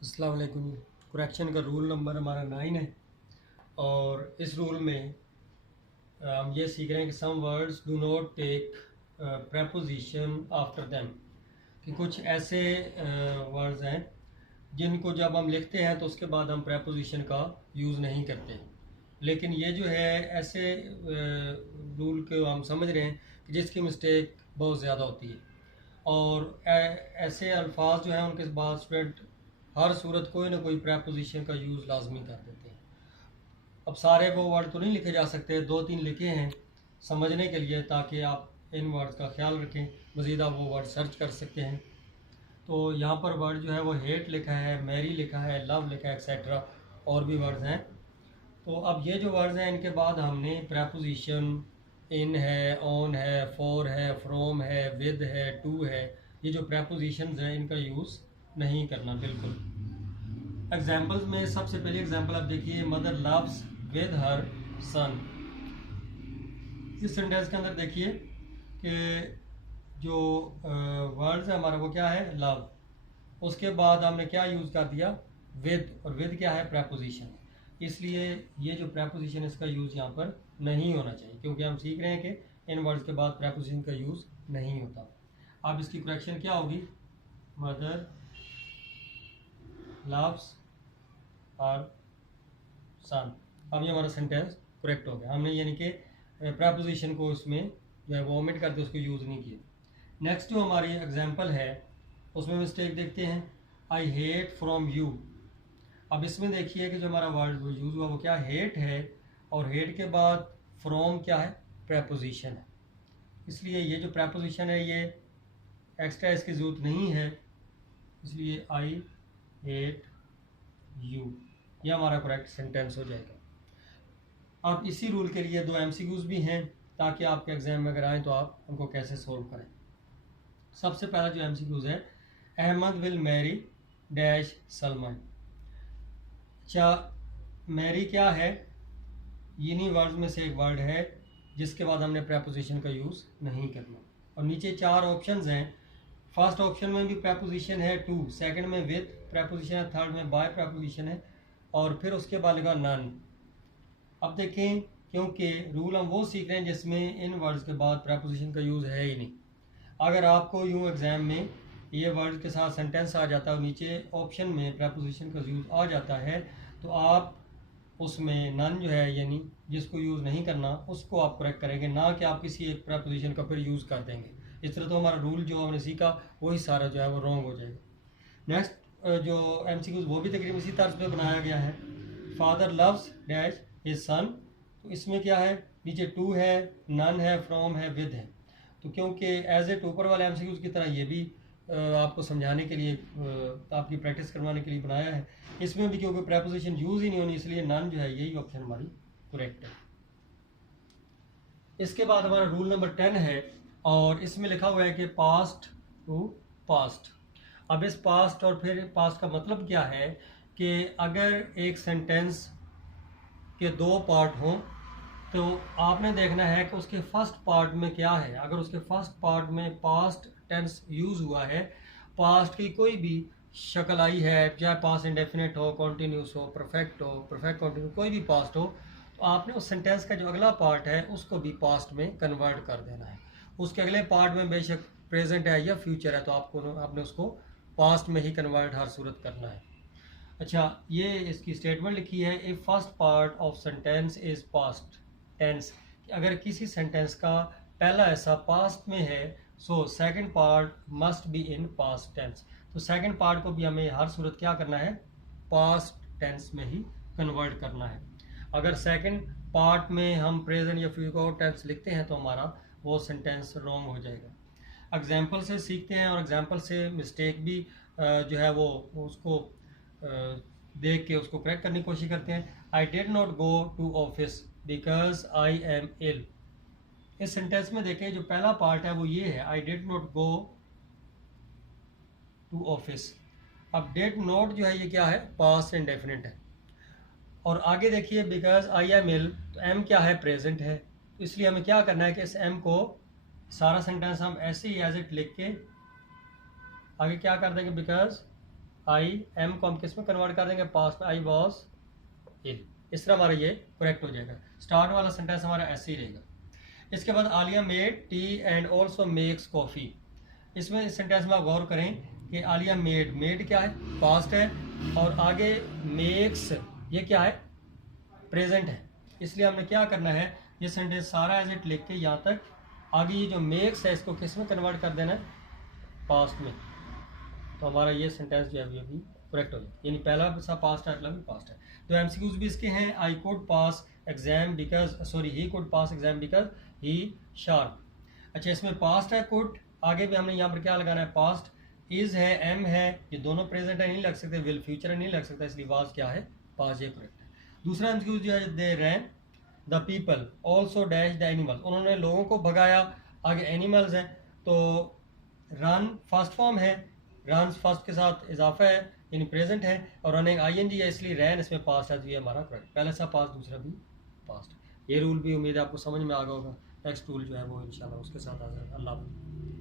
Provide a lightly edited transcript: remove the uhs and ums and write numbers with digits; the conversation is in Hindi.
अस्सलाम वालेकुम। करेक्शन का रूल नंबर हमारा 9 है और इस रूल में हम ये सीख रहे हैं कि some words do not take preposition after them, कि कुछ ऐसे वर्ड्स हैं जिनको जब हम लिखते हैं तो उसके बाद हम प्रेपोजिशन का यूज़ नहीं करते। लेकिन ये जो है ऐसे रूल को हम समझ रहे हैं कि जिसकी मिस्टेक बहुत ज़्यादा होती है और ऐसे अल्फाज जो हैं उनके बाद स्टूडेंट हर सूरत कोई ना कोई प्रेपोजिशन का यूज़ लाजमी कर देते हैं। अब सारे वो वर्ड तो नहीं लिखे जा सकते, 2-3 लिखे हैं समझने के लिए, ताकि आप इन वर्ड्स का ख्याल रखें। मज़ीद आप वो वर्ड सर्च कर सकते हैं। तो यहाँ पर वर्ड जो है वो हेट लिखा है, मैरी लिखा है, लव लिखा है, एक्सेट्रा और भी वर्ड्स हैं। तो अब ये जो वर्ड्स हैं इनके बाद हमने प्रेपोजिशन इन है, ऑन है, फॉर है, फ्रॉम है, विद है, टू है, ये जो प्रेपोजिशंस हैं इनका यूज़ नहीं करना बिल्कुल। एग्जाम्पल्स में सबसे पहले एग्जाम्पल आप देखिए, मदर लव्स विद हर सन। इस सेंटेंस के अंदर देखिए कि जो वर्ड्स है हमारा वो क्या है, लव। उसके बाद हमने क्या यूज़ कर दिया, विद, और विद क्या है, प्रेपोजिशन। इसलिए ये जो प्रेपोजिशन इसका यूज़ यहाँ पर नहीं होना चाहिए, क्योंकि हम सीख रहे हैं कि इन वर्ड्स के बाद प्रेपोजिशन का यूज़ नहीं होता। अब इसकी करेक्शन क्या होगी, मदर लव्स हर सन। अब ये हमारा सेंटेंस करेक्ट हो गया। हमने यानी कि प्रेपोजिशन को उसमें जो है वो ओमिट करके उसको यूज़ नहीं किया। नेक्स्ट जो हमारी एग्जांपल है उसमें मिस्टेक देखते हैं, आई हेट फ्रॉम यू। अब इसमें देखिए कि जो हमारा वर्ड यूज़ हुआ वो क्या, हेट है, और हेट के बाद फ्रॉम क्या है, प्रेपोजिशन है। इसलिए ये जो प्रेपोजिशन है ये एक्स्ट्रा इसकी ज़रूरत नहीं है, इसलिए आई हेट यू, ये हमारा करेक्ट सेंटेंस हो जाएगा। अब इसी रूल के लिए 2 MCQs भी हैं, ताकि आपके एग्जाम में अगर आए तो आप उनको कैसे सोल्व करें। सबसे पहला जो MCQs है, Ahmed will marry dash Salman. अच्छा, मैरी क्या है, इन्हीं वर्ड्स में से एक वर्ड है जिसके बाद हमने प्रेपोजिशन का यूज़ नहीं करना। और नीचे 4 ऑप्शंस हैं। फर्स्ट ऑप्शन में भी प्रेपोजिशन है टू, सेकंड में विद प्रेपोजिशन है, थर्ड में बाय प्रेपोजिशन है, और फिर उसके बाद लगा नन। अब देखें, क्योंकि रूल हम वो सीख रहे हैं जिसमें इन वर्ड्स के बाद प्रेपोजिशन का यूज़ है ही नहीं। अगर आपको यूँ एग्ज़ाम में ये वर्ड के साथ सेंटेंस आ जाता है और नीचे ऑप्शन में प्रेपोजिशन का यूज़ आ जाता है, तो आप उसमें नन जो है यानी जिसको यूज़ नहीं करना उसको आप करेक्ट करेंगे, ना कि आप किसी एक प्रेपोजिशन का फिर यूज़ कर देंगे। इस तरह तो हमारा रूल जो हमने सीखा वही सारा जो है वो रॉन्ग हो जाएगा। नेक्स्ट जो MCQs वो भी तकरीबन इसी तर्ज पे बनाया गया है। Father loves dash his son, तो इसमें क्या है, नीचे टू है, नन है, फ्रॉम है, विद है। तो क्योंकि एज ए ऊपर वाले MCQs की तरह ये भी आपको समझाने के लिए, आपकी प्रैक्टिस करवाने के लिए बनाया है, इसमें भी क्योंकि प्रेपोजिशन यूज़ ही नहीं होनी, इसलिए नन जो है यही ऑप्शन हमारी करेक्ट है। इसके बाद हमारा रूल नंबर 10 है और इसमें लिखा हुआ है कि पास्ट टू पास्ट। अब इस पास्ट और फिर पास्ट का मतलब क्या है कि अगर एक सेंटेंस के 2 पार्ट हों तो आपने देखना है कि उसके फर्स्ट पार्ट में क्या है। अगर उसके फर्स्ट पार्ट में पास्ट टेंस यूज़ हुआ है, पास्ट की कोई भी शक्ल आई है, चाहे पास्ट इंडेफिनिट हो, कॉन्टीन्यूस हो, परफेक्ट हो, परफेक्ट कॉन्टीन्यूस, कोई भी पास्ट हो, तो आपने उस सेंटेंस का जो अगला पार्ट है उसको भी पास्ट में कन्वर्ट कर देना है। उसके अगले पार्ट में बेशक प्रेजेंट है या फ्यूचर है तो आपने उसको पास्ट में ही कन्वर्ट हर सूरत करना है। अच्छा, ये इसकी स्टेटमेंट लिखी है, if first part of sentence is past tense, अगर किसी सेंटेंस का पहला ऐसा पास्ट में है so second part must be in past tense. तो सेकंड पार्ट को भी हमें हर सूरत क्या करना है, पास्ट टेंस में ही कन्वर्ट करना है। अगर सेकंड पार्ट में हम प्रेजेंट या फ्यूचर टेंस लिखते हैं तो हमारा वो सेंटेंस रॉन्ग हो जाएगा। एग्जाम्पल से सीखते हैं और एग्जाम्पल से मिस्टेक भी जो है वो उसको देख के उसको करेक्ट करने की कोशिश करते हैं। I did not go to office because I am ill. इस सेंटेंस में देखें जो पहला पार्ट है वो ये है, I did not go to office. अब डिड नॉट जो है ये क्या है, पास्ट इंडेफिनिट है। और आगे देखिए बिकॉज आई एम इल, तो एम क्या है, प्रेजेंट है। तो इसलिए हमें क्या करना है कि इस एम को सारा सेंटेंस हम ऐसे ही एज इट लिख के आगे क्या कर देंगे, बिकॉज आई एम को हम किस में कन्वर्ट कर देंगे, पास्ट में, आई वॉज इल। इस तरह हमारा ये करेक्ट हो जाएगा। स्टार्ट वाला सेंटेंस हमारा ऐसे ही रहेगा। इसके बाद Alia made tea and also makes coffee. इसमें इस सेंटेंस में आप गौर करें कि आलिया मेड, मेड क्या है, पास्ट है, और आगे मेक्स ये क्या है, प्रेजेंट है। इसलिए हमने क्या करना है, ये सेंटेंस सारा एज इट लिख के यहाँ तक आगे ये जो मेक्स है इसको किस में कन्वर्ट कर देना है, पास्ट में। तो हमारा ये सेंटेंस जो है अभी करेक्ट हो जाए, यानी पहला सा पास्ट है, अगला भी पास्ट है। तो एमसीक्यूज भी इसके हैं, I could pass exam because, sorry he could pass exam because he sharp. अच्छा, इसमें पास्ट है कुड, आगे भी हमने यहाँ पर क्या लगाना है, पास्ट, इज है, एम है, ये दोनों प्रेजेंट है, नहीं लग सकते, विल फ्यूचर है, नहीं लग सकता, इसलिए वाज क्या है, पास, ये करेक्ट है। दूसरा एमसीक्यूज जो है, they ran the people also dash the animal, उन्होंने लोगों को भगाया, आगे एनिमल्स हैं, तो रन फर्स्ट फॉर्म है, रन फर्स्ट के साथ इजाफा है यानी प्रेजेंट है, और रनिंग आईएनजी है, इसलिए रैन इसमें पास्ट है, तो ये हमारा करेक्ट, पहले सा पास्ट, दूसरा भी पास्ट। ये रूल भी उम्मीद है आपको समझ में आ गया होगा। नेक्स्ट रूल जो है वो इंशाल्लाह उसके साथ आ जाएगा। अल्लाह हाफ़िज़।